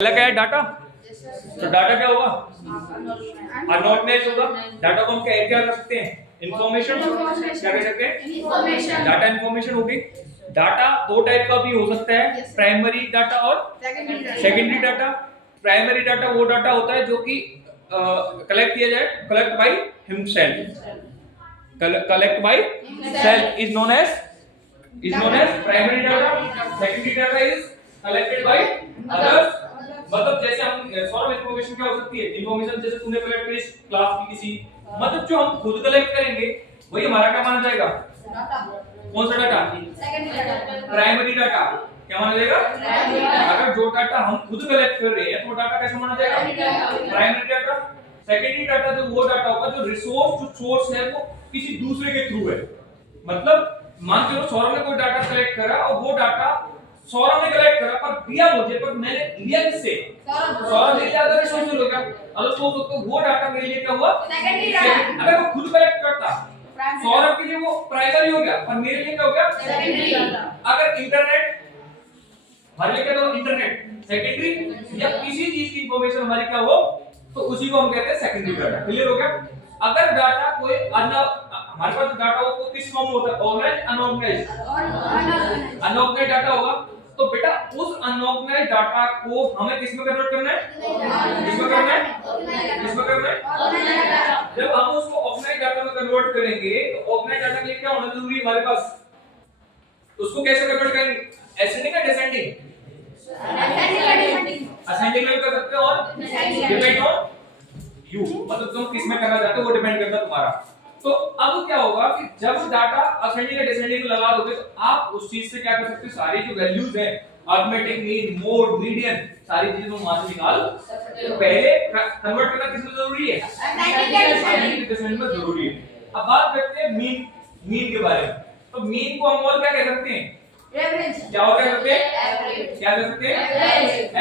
पहला क्या है डाटा। तो डाटा क्या होगा, अनऑर्गेनाइज होगा। डाटा को हम क्या कर सकते हैं, इंफॉर्मेशन क्या कह सकते हैं, डाटा इंफॉर्मेशन होगी। डाटा दो टाइप का भी हो सकता है, प्राइमरी डाटा और सेकेंडरी डाटा। प्राइमरी डाटा वो डाटा होता है जो कि कलेक्ट किया जाए, collect by himself, collect by self is known as primary data. Secondary data is collected by others. मतलब जैसे हम सॉर्ट इंफॉर्मेशन क्या हो सकती है, इंफॉर्मेशन जैसे तूने कलेक्ट करी क्लास की किसी, मतलब जो हम खुद कलेक्ट करेंगे वही हमारा क्या माना जाएगा, कौन सा डाटा, प्राइमरी डाटा। क्या माना जाएगा, अगर जो डाटा हम खुद कलेक्ट कर रहे हैं तो डाटा कैसे माना जाएगा, प्राइमरी डाटा। सेकेंडरी डाटा जो वो डाटा होगा जो रिसोर्स, जो सोर्स है वो किसी दूसरे के थ्रू है। मतलब मान के लो सौरभ ने कोई डाटा कलेक्ट करा और वो डाटा सौरभ ने कलेक्ट करा पर दिया मुझे, पर मैंने लिया किससे, सौरभ ने लिया, अगर सोच लो क्या अलग सोच सकते हो, वो डाटा मेरे लिए क्या हुआ, सेकेंडरी डाटा। अगर वो खुद कलेक्ट करता सौरभ के लिए वो प्राइमरी हो गया, पर मेरे लिए क्या हो गया, सेकेंडरी डाटा। अगर इंटरनेट हमारे लिए क्या हो, इंटरनेट सेकेंडरी, या किसी चीज की इंफॉर्मेशन हमारी क्या हो तो उसी को हम कहते हैं सेकेंडरी डाटा। क्लियर हो गया। अगर डाटा कोई हमारे पास डाटा हो तो किस फॉर्म में होता है, ऑर्गेनाइज्ड अनऑर्गेनाइज्ड, अनऑर्गेनाइज्ड डाटा होगा। तो बेटा उस अनऑर्गेनाइज्ड डाटा को हमें किस में कन्वर्ट करना है, किसमें करना है, किसमें करना है, ऑर्गेनाइज्ड डाटा। जब हम उसको ऑर्गेनाइज्ड डाटा में कन्वर्ट करेंगे तो ऑर्गेनाइज्ड डाटा के लिए क्या होना जरूरी है हमारे पास, उसको कैसे कन्वर्ट करेंगे, असेंडिंग या डिसेंडिंग, असेंडिंग में कर सकते हो और डिपेंड ऑन यू, मतलब तुम किस में करना चाहते हो वो डिपेंड करता है तुम्हारा। तो अब क्या होगा कि जब डाटा असेंडिंग या डिसेंडिंग में लगा दोगे तो आप उस चीज से क्या कर सकते हो, सारी जो वैल्यूज है अरिथमेटिक मीन, मोड, मीडियन, सारी चीजें तुम वहां से निकाल सकते हो। पहले कन्वर्ट करना किस में जरूरी है, असेंडिंग या डिसेंडिंग में जरूरी है। अब बात करते हैं मीन के बारे में। तो मीन को हम और क्या कह सकते हैं, एवरेज। क्या हो कह सकते हैं, एवरेज। क्या कह सकते हैं,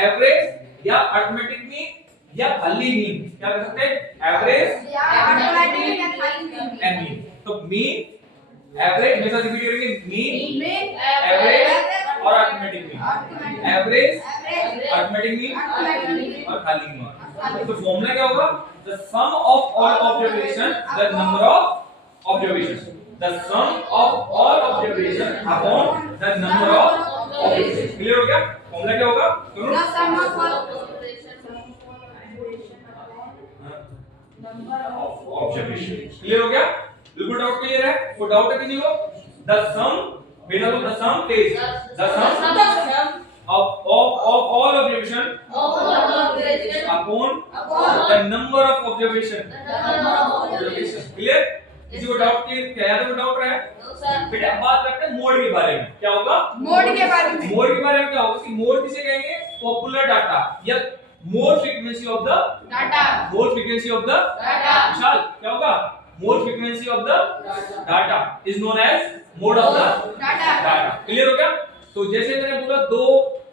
एवरेज या अरिथमेटिक मीन या खाली मीन। क्या कर सकते हैं, एवरेज या अरिथमेटिक या खाली मीन। तो मीन एवरेज हमेशा रिपीट करेंगे, मीन एवरेज और arithmetic mean, average arithmetic mean और खाली मीन। तो फॉर्मूला क्या होगा, the sum of all observation the number of observation, the sum of all observation upon the number of observation. Clear हो गया। फॉर्मूला क्या होगा, the sum of all observation. Clear हो गया, बिल्कुल डाउट क्लियर है, कोई डाउट है किसी को। द सम, बेटा तो the sum is the sum of all observation upon the number of observation। Clear, किसी को डाउट क्या याद है, डाउट रहा है बेटा। बात करते हैं मोड के बारे में। क्या होगा, मोड के बारे में। मोड के बारे में क्या होगा कि मोड किसे कहेंगे, पॉपुलर डाटा या mode frequency of the data, mode frequency of the data. Vishal क्या होगा, mode frequency of the data is known as mode of the data. Clear हो गया। तो जैसे मैंने बोला 2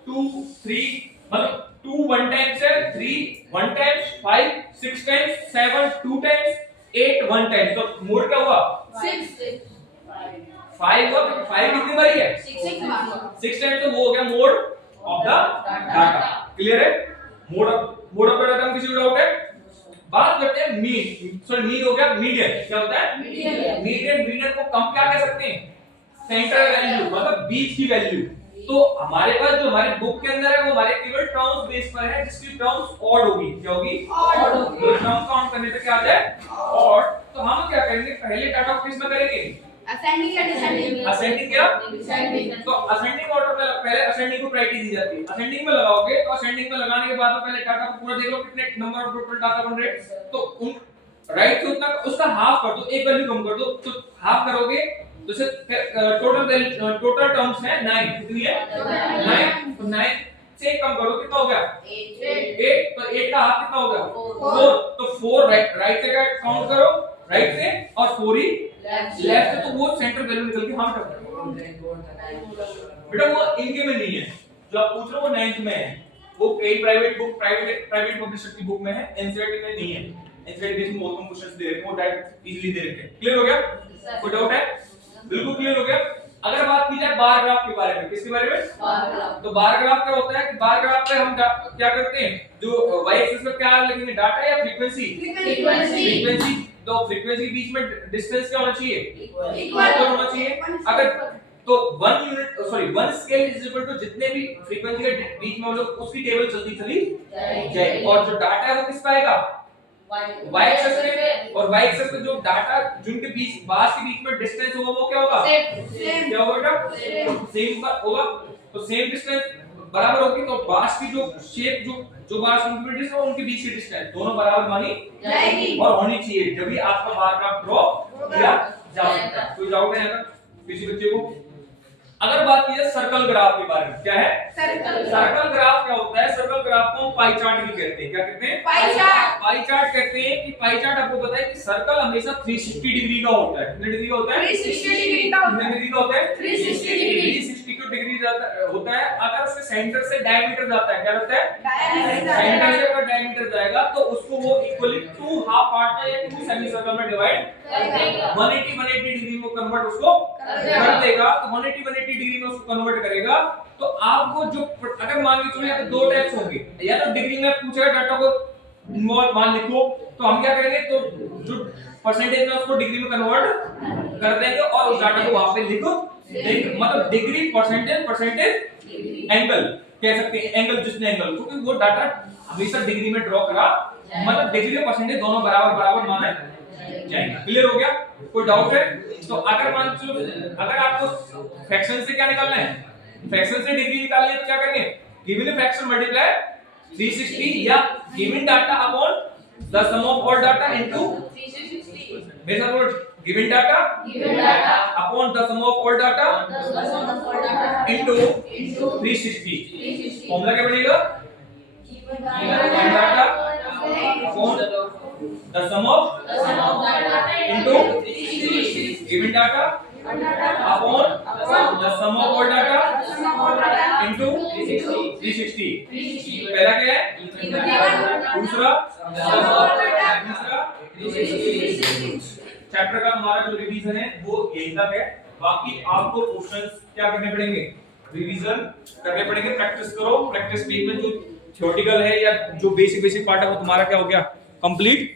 2 3, मतलब 2 1 टाइम्स है, 3 1 टाइम्स, 5 6 टाइम्स, 7 2 टाइम्स, 8 1 टाइम्स। तो मोड क्या हुआ, 6 5 हुआ, 5 कितनी बारी है, 6 टाइम्स। तो वो हो गया mode of the data. Clear है, मोड ऑफ द डाटा में किसी को डाउट है। बात करते हैं मीन, सॉरी मीन हो गया, मीडियन। क्या होता है, मीडियन को कम क्या कह सकते हैं, सेंटर वैल्यू, मतलब बीच की वैल्यू। तो हमारे पास जो हमारे बुक के अंदर है वो हमारे केवल टर्म्स बेस पर है, जिसकी टर्म्स ऑड होगी। क्या होगी, ऑड होगी। तो टर्म काउंट करने पे क्या आता है, ऑड। तो हम क्या करेंगे, पहले डाटा को किस में करेंगे, असेंडिंग या डिसेंडिंग, असेंडिंग या डिसेंडिंग। तो असेंडिंग ऑर्डर में पहले असेंडिंग को प्रायोरिटी दी जाती है। असेंडिंग में लगाओगे तो असेंडिंग में लगाने के बाद पहले डाटा को पूरा देख लो, कितने नंबर ऑफ टोटल डाटा बन रहे हैं। तो उन राइट से उतना उसका हाफ कर दो, एक वैल्यू कम कर दो। तो हाफ करोगे तो टोटल टर्म्स है 9, कितनी है 9। तो 9 से कम करो कितना हो गया, 8। तो 8 का हाफ कितना हो गया, 4। तो 4 राइट से काउंट करो, राइट से, और 4 ही लेफ्ट से। तो वो सेंटर वैल्यू निकल के हम बेटा वो इनके में नहीं है, जो आप पूछ रहे हो वो 9th में है। वो कई प्राइवेट पब्लिशर की बुक में है, एनसीईआरटी में नहीं है। एनसीईआरटी में बहुत कम क्वेश्चंस दे रखे हैं, वो डायरेक्ट इजीली दे रखे हैं। क्लियर हो गया, कोई डाउट है, बिल्कुल क्लियर हो गया। अगर बात की जाए बार ग्राफ के बारे में, किसके बारे में? Bar graph. तो बार ग्राफ क्या होता है कि बार ग्राफ पे हम क्या करते हैं, जो y एक्सिस पे क्या लिखेंगे, डाटा या फ्रीक्वेंसी? फ्रीक्वेंसी। तो फ्रीक्वेंसी के बीच में डिस्टेंस क्या होना चाहिए? इक्वल होना चाहिए। अगर तो 1 स्केल इज इक्वल टू जितने भी फ्रीक्वेंसी के बीच में हम लोग उसकी टेबल चलती चली जाए, और जो डाटा है वो किस पे आएगा? y एक्सिस पे। और y एक्सिस पे जो डाटा जिनके बीच बार्स के बीच में डिस्टेंस होगा वो क्या होगा? सेम। क्या होगा बेटा? सेम होगा। तो सेम डिस्टेंस बराबर होगी, तो बार्स की जो शेप जो बार्स उनके बीच में उनके बीच की डिस्टेंस दोनों बराबर मानी जाएगी और होनी चाहिए, जब भी आपका बार ग्राफ ड्रॉ किया जा सकता है। कोई डाउट है किसी बच्चे को? अगर बात की जाए सर्कल ग्राफ के बारे में, क्या है? सर्कल ग्राफ क्या होता है? सर्कल ग्राफ को पाई चार्ट भी कहते हैं। क्या कहते हैं? पाई चार्ट कहते हैं कि पाई चार्ट आपको पता है कि सर्कल हमेशा 360 डिग्री का होता है। कितने डिग्री का होता है? 360 डिग्री का होता है। कितने डिग्री का होता है? 360 डिग्री। 360 डिग्री होता है। अगर उसके सेंटर से डायमीटर जाता है, क्या होता है? सेंटर से अगर डायमीटर जाएगा तो उसको वो इक्वली 2 हाफ पार्ट में या 2 सेमी सर्कल में डिवाइड कर देगा। 180 डिग्री में कन्वर्ट उसको कर देगा। तो 180 डिग्री में उसको कन्वर्ट करेगा। तो आपको जो अगर मान लीजिए चलो, या तो 2 टाइप्स होंगे, या तो डिग्री में पूछेगा डाटा को इन्वॉल्व मान लिखो, तो हम क्या करेंगे, तो जो परसेंटेज में उसको डिग्री में कन्वर्ट कर देंगे और उस डाटा को वहां पे लिखो देंगे। मतलब डिग्री परसेंटेज एंगल कह सकते हैं, एंगल जिसने एंगल, क्योंकि वो डाटा हमेशा डिग्री में ड्रॉ करा, मतलब डिग्री और परसेंटेज दोनों बराबर माने जाएंगे। क्लियर हो गया? कोई डाउट है? तो अगर मान लो अगर आपको फ्रैक्शन से क्या निकालना है, फ्रैक्शन से डिग्री निकालनी है, तो क्या करेंगे, गिवन फ्रैक्शन मल्टीप्लाई 360 या given data upon the sum of all data into 360 basic word given data upon the sum of all data into 360। Formula क्या बनेगा? Given data upon the sum of into given data upon the sum of all data into 360। पहला क्या है? दूसरा chapter का हमारा जो revision है वो यही तक है। बाकी आपको क्वेश्चंस क्या करने पड़ेंगे, रिवीजन करने पड़ेंगे। प्रैक्टिस करो। प्रैक्टिस वीक में जो थ्योरेटिकल है या जो बेसिक पार्ट है वो तुम्हारा क्या हो गया, कंप्लीट